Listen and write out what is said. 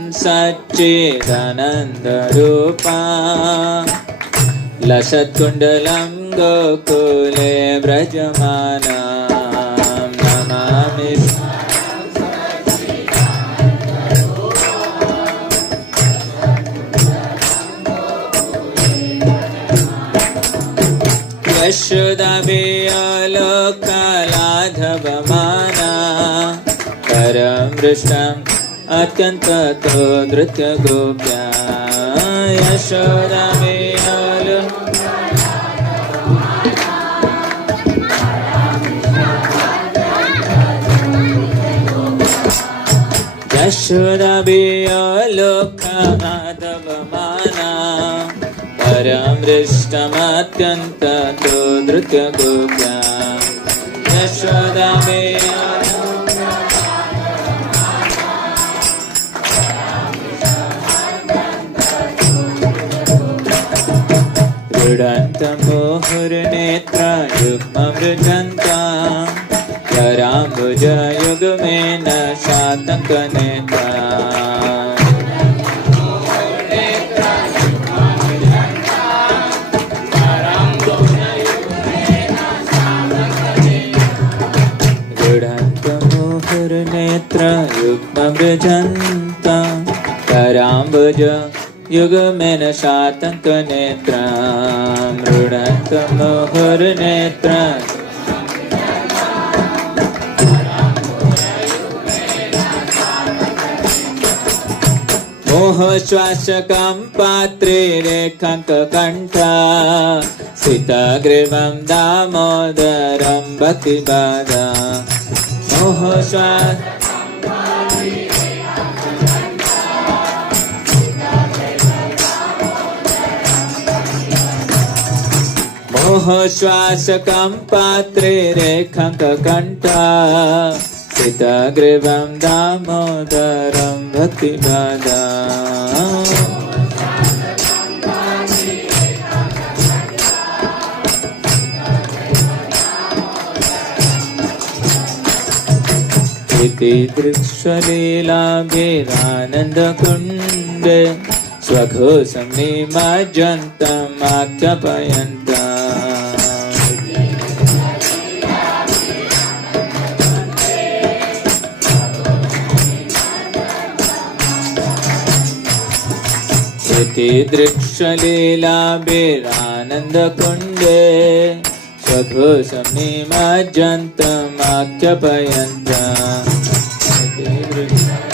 सच्चिदानन्दरूपा लसत्कुण्डलं गोकुले व्रजमानां नमामि यशोदाभिलोकलाघवमाना परं दृष्टम् अत्यन्तो धृत्यगोप्या यशोदाभिलोकमाधवमाना परं दृष्टमत्यन्तो धृत्यगोप्या मुहुर्नेत्रा युग्ममृजन्ता कराम्बुजयुग्मेन शातकनेत्रा मुहुर्नेत्रा युग्ममृजन्ता कराम्बुज युगमेन शातकनेत्रा मृडन्तमुहुर्नेत्रा मोहश्वासकं पात्रे रेखाङ्ककण्ठा सीताग्रीवं दामोदरं भक्तिबाधा मोहश्वासकं पात्रे रेखाङ्ककण्ठा सीताग्रीवं दामोदरं भक्तिबाधा इति दृक्ष्वलीलाभिरानन्दकुण्डे स्वघोषं निमज्जन्तमाख्यापयन्तम् इति दृक्ष्वलीलाभिरानन्दकुण्डे स्वघोषं निमज्जन्तमाख्यापयन्तम्